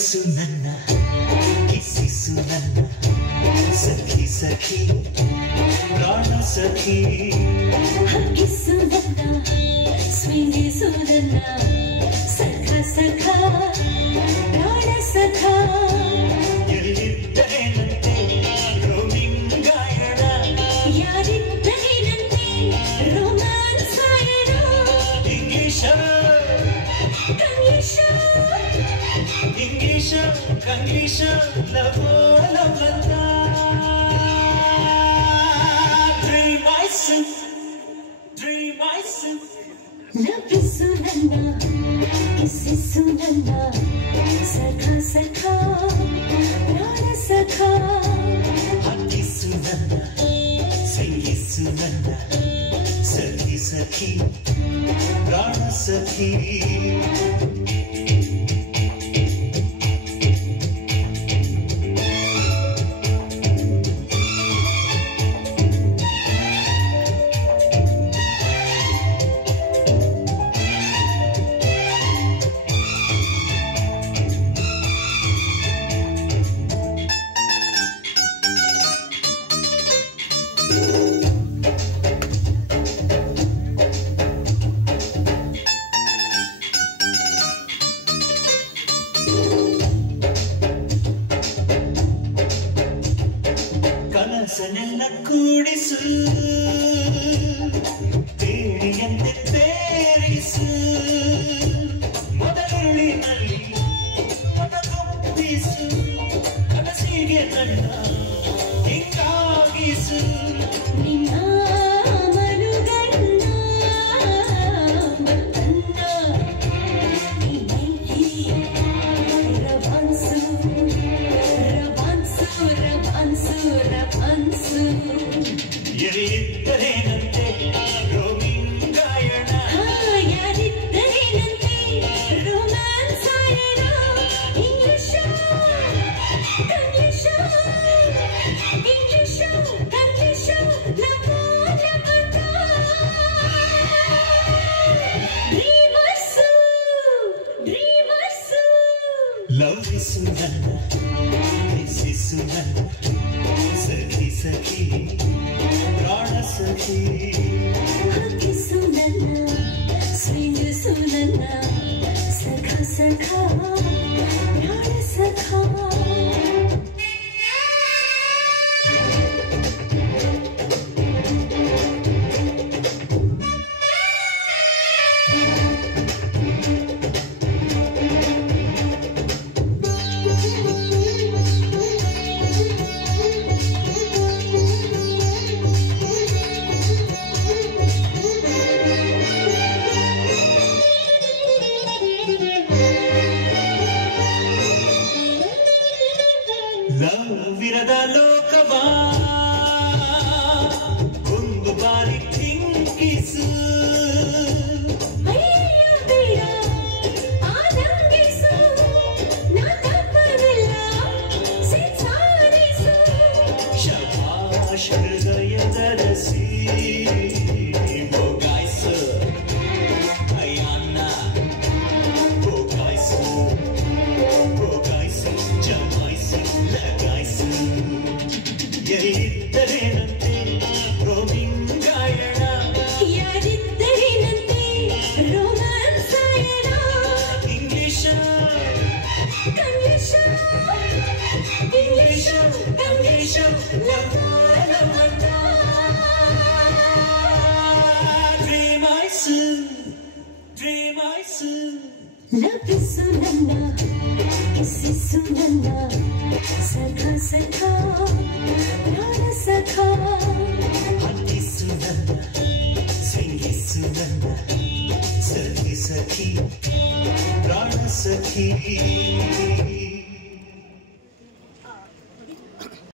ಲವಿಸು ನನ್ನ ಕಿಸಿಸು ನನ್ನ ಸಖಿ ಸಖಿ ಪ್ರಾಣ ಸಖಿ ಹಕ್ಕಿಸು ನನ್ನ ಸ್ವಿಂಗಿಸು ನನ್ನ ಸಖ ಸಖ ಪ್ರಾಣ ಸಖ ಎಲ್ಲಿದ್ದರೇನಂತೆ ರೋಮಿಂಗ್ ಗಾಯಣ ಯಾರಿದ್ದರೇನಂತೆ ರೋಮ್ಯಾನ್ಸ್ ಗಾಯಣ ಇಂಗ್ಲಿಷ ಇಂಗ್ಲಿಷ ಕಂಗ್ಲಿಷ ಲವೋ ಲವಲ್ಲ ಲಭಿಸು ನನ್ನ ಕಿಸಿಸು ನನ್ನ ಸಖ ಸಖ ಪ್ರಾಣ ಸಖ ಹಕ್ಕಿಸು ನನ್ನ ಸಿಂಗಿಸು ನನ್ನ ಸಖಿ ಸಖಿ ಪ್ರಾಣ ಸಖಿ ಕನಸನೆಲ್ಲ ಕೂಡಿಸು ಬೇಡಿಯಂತೆ ಬೇರಿಸು ಮೊದಲಿನಲ್ಲಿ ಮೊದಲೊಪ್ಪಿಸು ಕನಸಿಗೆ ನನ್ನ ಹಿಂಗಾಗಿಸು ನಿನ್ನ ಮನುಗಣ್ಣ ಮತ್ತನ್ನ ರವಾನ್ಸು ರವಾನ್ಸು ರವಾನ್ಸು ರವಾನ್ಸು ಎಲ್ಲಿದ್ದರೇನಂತೆ ರೋಮಿಂಗ್ ಗಾಯಣ ಯಾರಿದ್ದರೇನಂತೆ ರೋಮ್ಯಾನ್ಸ್ ಗಾಯಣ ಇಂಗ್ಲಿಷ ಕಂಗ್ಲಿಷ ಇಂಗ್ಲಿಷ ಕಂಗ್ಲಿಷ ಲವೋ ಲವಟ ಡ್ರೀಮರ್ಸು ಡ್ರೀಮರ್ಸು ಲವಿಸು ನನ್ನ ಕಿಸಿಸು ನನ್ನ ಸಖಿ ಸಖಿ ಪ್ರಾಣ ಸಖಿ ಹಕ್ಕಿಸು ನನ್ನ ಸ್ವಿಂಗಿಸು ನನ್ನ ಸಖ ಸಖ ಪ್ರಾಣ ಸಖ ಲವಿರದ ಲೋಕವಾ ಒಂದು ಬಾರಿ ಥಿಂಕಿಸು ಅಯ್ಯಯ್ಯೋ ಬೇಡ ಆನಂದಿಸು ನಾ ತಪ್ಪವಿಲ್ಲ ಸಿಂಚಾರಿಸು ಶಭಾಷ್ ಹೃದಯದರಸಿ ಭೋಗಾಯ್ಸು ಅಯ್ಯನ್ನ ಭೋಗಾಯ್ಸು ಭೋಗಾಯ್ಸು ಜಮಾಯ್ಸು ಲಗಾಯ್ಸು ಎಲ್ಲಿದ್ದರೇನಂತೆ ರೋಮಿಂಗ್ ಗಾಯಣ ಯಾರಿದ್ದರೇನಂತೆ ರೋಮ್ಯಾನ್ಸ್ ಗಾಯಣ ಇಂಗ್ಲಿಷ ಕಂಗ್ಲಿಷ ಇಂಗ್ಲಿಷ ಕಂಗ್ಲಿಷ ಲವೋ ಲವಟ ಡ್ರೀಮೈಸು ಡ್ರೀಮೈಸು ಲಭಿಸು ನನ್ನ ಕಿಸಿಸು ನನ್ನ ಸಖ ಸಖ ಪ್ರಾಣ ಸಖ ಹಕ್ಕಿಸು ನನ್ನ ಸಿಂಗಿಸು ನನ್ನ ಸಖಿ ಸಖಿ ಪ್ರಾಣ ಸಖಿ